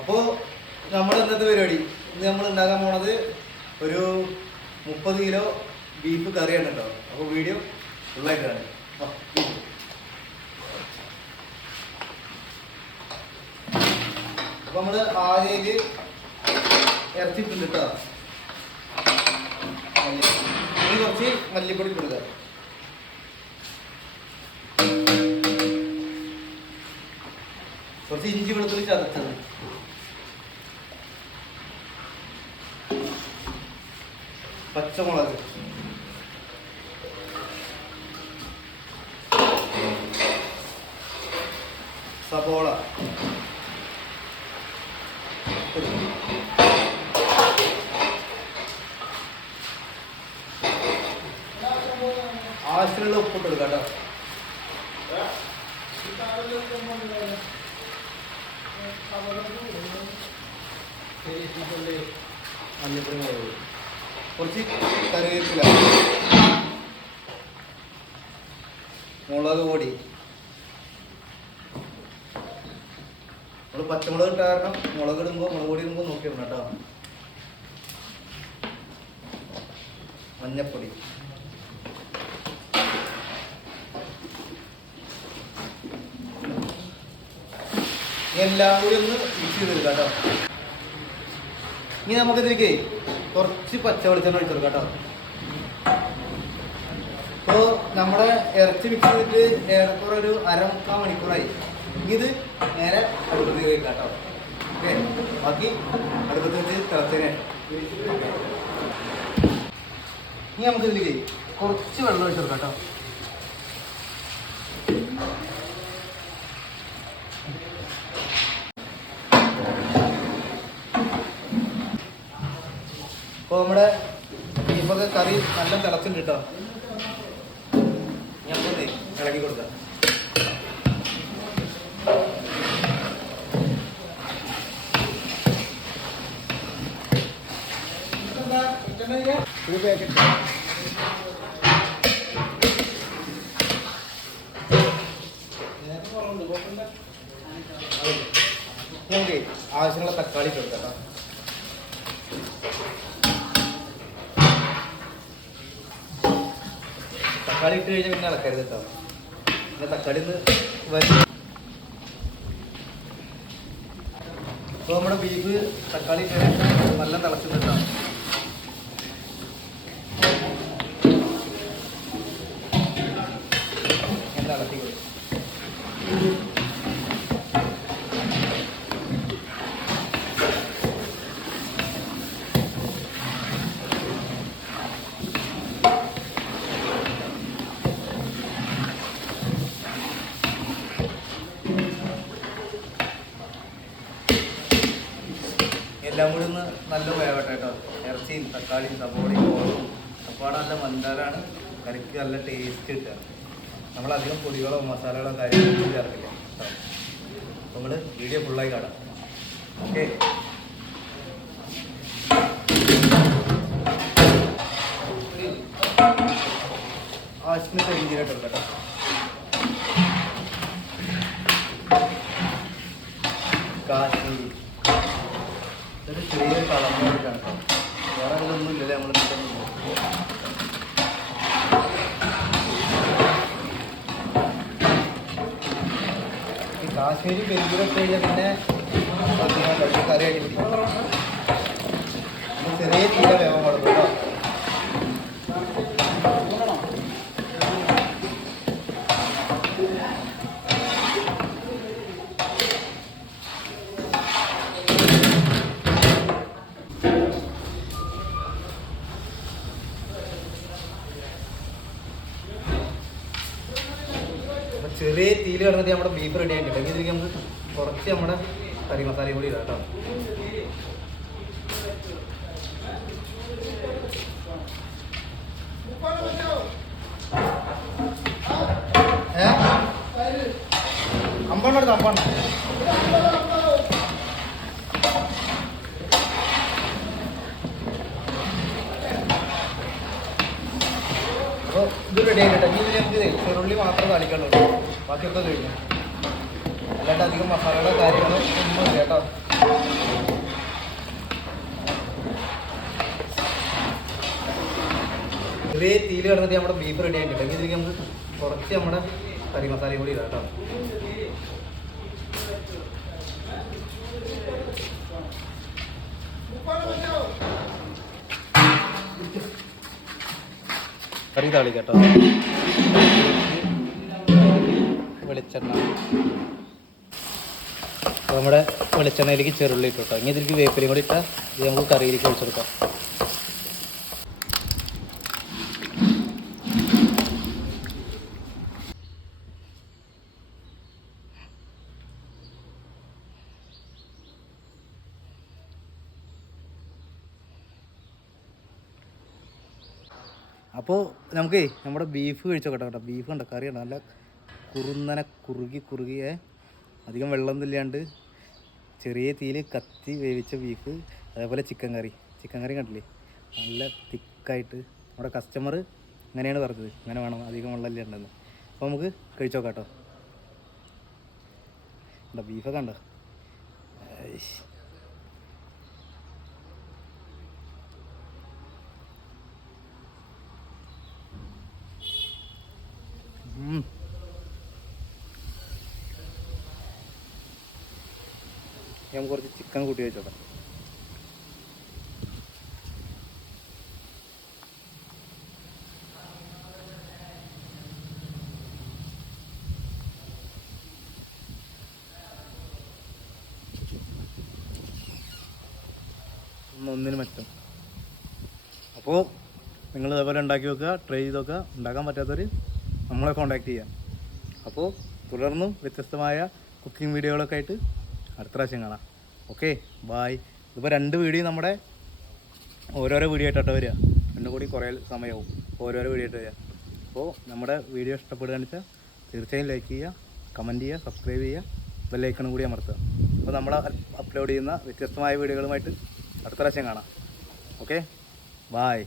അപ്പോൾ നമ്മൾ ഇന്നത്തെ പരിപാടി. ഇന്ന് നമ്മൾ ഉണ്ടാക്കാൻ പോണത് ഒരു മുപ്പത് കിലോ ബീഫ് കറിയാണ് കേട്ടോ അപ്പോൾ വീഡിയോ ഫുള്ളായിട്ടാണ് അപ്പോൾ നമ്മൾ ആദ്യം ഇറച്ചിട്ടുണ്ട് കേട്ടോ കുറച്ച് മല്ലിപ്പൊടി കൊടുക്കുക കുറച്ച് ഇഞ്ചി വെളുത്തുള്ളി ചതച്ചത്. പച്ചമുളക്. സബോള. ആവശ്യമുള്ള ഉപ്പിട്ട് കേട്ടോ. കുറച്ച് കറിവേപ്പില മുളക് പൊടി. നമ്മൾ പച്ചമുളക് ഇട്ട കാരണം മുളക് ഇടുമ്പോൾ മുളക് പൊടി ഇടുമ്പോൾ നോക്കിയിടണം കേട്ടോ. മഞ്ഞപ്പൊടി. എല്ലാം കൂടി ഒന്ന് മിക്സ് ചെയ്ത് എടുക്കാം കേട്ടോ. ഇനി നമുക്ക് ഇതിലേക്ക് കുറച്ച് പച്ച വെളിച്ചെണ്ണ ഒഴിച്ചു കേട്ടോ. ഇപ്പോൾ നമ്മുടെ ഇറച്ചി മിക്സ് ചെയ്തിട്ട് ഏറെക്കുറെ ഒരു അരമുക്കാൽ മണിക്കൂറായി. ഇത് നേരെ അടുപ്പത്ത് കേട്ടോ. ഓക്കെ ബാക്കി അടുപ്പത്ത് വെച്ച് തിളച്ചതിനെ ഇനി നമുക്ക് ഇതിലേക്ക് കുറച്ച് വെള്ളം ഒഴിച്ചു കേട്ടോ. അപ്പോൾ നമ്മുടെ ബീഫൊക്കെ കറി നല്ല തിളച്ചു കേട്ടോ ഞാൻ ഇളക്കി കൊടുക്കാം. ഇത് പാക്കറ്റ് നമുക്ക് ആവശ്യമുള്ള തക്കാളി കൊടുക്കാം തക്കാളി ഇട്ട് കഴിഞ്ഞാൽ പിന്നെ ഇളക്കരുത് കേട്ടോ. പിന്നെ തക്കാളി ഒന്ന് വരും അപ്പോൾ നമ്മുടെ ബീഫ് തക്കാളി ഇട്ട് കഴിഞ്ഞാൽ നല്ല തിളച്ചിട്ടുണ്ട് കേട്ടോ ഞാൻ ഇളക്കി കൊടുക്കും എല്ലാം കൂടി ഒന്ന് നല്ല വേവട്ടെ ഇറച്ചിയും തക്കാളിയും സവോളയും മുളകും അപ്പാടെ നല്ല മന്ദാലാണ് കറിക്ക് നല്ല ടേസ്റ്റ് കിട്ടുക. നമ്മളധികം പൊടികളോ മസാലകളോ കാര്യങ്ങളൊന്നും ചേർക്കില്ല കേട്ടോ. അപ്പോൾ നമ്മൾ വീഡിയോ ഫുള്ളായി കാണാം. ഓക്കെ ആവശ്യത്തിന് കേട്ടോ ചെറിയ കേട്ടോ. വേറെ ഇതൊന്നും ഇല്ലല്ലേ നമ്മൾ ഈ കാശ്മീരി പെരുമ്പൂരൊക്കെ കഴിഞ്ഞാൽ പിന്നെ കറി കഴിക്കും ചെറിയ തീരെ വേഗം കൊടുക്കും കേട്ടോ. ചെറിയ തീയിൽ കിടന്നിട്ട് നമ്മുടെ ബീഫ് റെഡി ആയിട്ടുണ്ട്. ഇതിലേക്ക് നമുക്ക് കുറച്ച് നമ്മുടെ കറി മസാലയും കൂടി ഇടാം കേട്ടോ. ഏ? അമ്പണ്ണം അപ്പോൾ ഇത് റെഡി ആയിക്കട്ടെ. ഇനി നമുക്ക് ചെറുള്ളി മാത്രം താളിക്കാനുള്ളൂ. ബാക്കിയൊക്കെ കഴിഞ്ഞു. അല്ലാണ്ട് അധികം മസാലകളോ കാര്യങ്ങളോ ഒന്നും കേട്ടോ. ചെറിയ തീയിൽ കിടന്നിട്ട് നമ്മുടെ ബീഫ് റെഡി ആയിട്ടുണ്ട്. ഇതിലേക്ക് നമുക്ക് കുറച്ച് നമ്മുടെ കറി മസാലയും കൂടി ഇടാം കേട്ടോ. Thank. കറി താളി കേട്ടോ. വെളിച്ചെണ്ണ. നമ്മുടെ വെളിച്ചെണ്ണയിലേക്ക് ചെറുള്ളി ഇട്ടോ ഇനി ഇതിലേക്ക് വേപ്പിലയും കൂടി ഇട്ടാൽ ഇത് നമുക്ക് കറിയിലേക്ക് ഒഴിച്ചെടുക്കാം അപ്പോൾ നമുക്ക് നമ്മുടെ ബീഫ് കഴിച്ചോ കേട്ടോ കേട്ടോ. ബീഫ് കണ്ടോ? കറി നല്ല കുറുന്നനെ കുറുകി കുറുകിയെ അധികം വെള്ളം ഇല്ലാണ്ട് ചെറിയ തീയിൽ കത്തി വേവിച്ച ബീഫ് അതേപോലെ ചിക്കൻ കറി ചിക്കൻ കറി കണ്ടില്ലേ? നല്ല തിക്കായിട്ട് നമ്മുടെ കസ്റ്റമർ ഇങ്ങനെയാണ് പറഞ്ഞത്. ഇങ്ങനെ വേണം അധികം വെള്ളം ഇല്ലാണ്ടെന്ന്. അപ്പോൾ നമുക്ക് കഴിച്ചോ കേട്ടോ? കണ്ടോ ബീഫൊക്കെ കണ്ടോ? ഞാൻ കുറച്ച് ചിക്കൻ കൂട്ടി വെച്ചോക്കാം ഒന്ന് ഒന്നിന് മെച്ചം. അപ്പോൾ നിങ്ങൾ ഇതേപോലെ ഉണ്ടാക്കി വെക്കുക ട്രൈ ചെയ്ത് നോക്കുക ഉണ്ടാക്കാൻ പറ്റാത്തവർ നമ്മളെ കോൺടാക്ട് ചെയ്യാം അപ്പോൾ തുടർന്നും വ്യത്യസ്തമായ കുക്കിംഗ് വീഡിയോകളൊക്കെ ആയിട്ട് അടുത്ത പ്രാവശ്യം കാണാം. ഓക്കെ ബായ് ഇതിപ്പോൾ രണ്ട് വീഡിയോ നമ്മുടെ ഓരോരോ വീഡിയോ ആയിട്ടോ വരിക. രണ്ടും കൂടി കുറേ സമയവും ഓരോരോ വീഡിയോ ആയിട്ട് വരിക. അപ്പോൾ നമ്മുടെ വീഡിയോ ഇഷ്ടപ്പെടുകയെന്ന് വെച്ചാൽ തീർച്ചയായും ലൈക്ക് ചെയ്യുക കമന്റ് ചെയ്യുക സബ്സ്ക്രൈബ് ചെയ്യുക ബെല്ലൈക്കണും കൂടി അമർത്തുക. അപ്പോൾ നമ്മൾ അപ്ലോഡ് ചെയ്യുന്ന വ്യത്യസ്തമായ വീഡിയോകളുമായിട്ട് അടുത്ത പ്രാവശ്യം കാണാം. Okay bye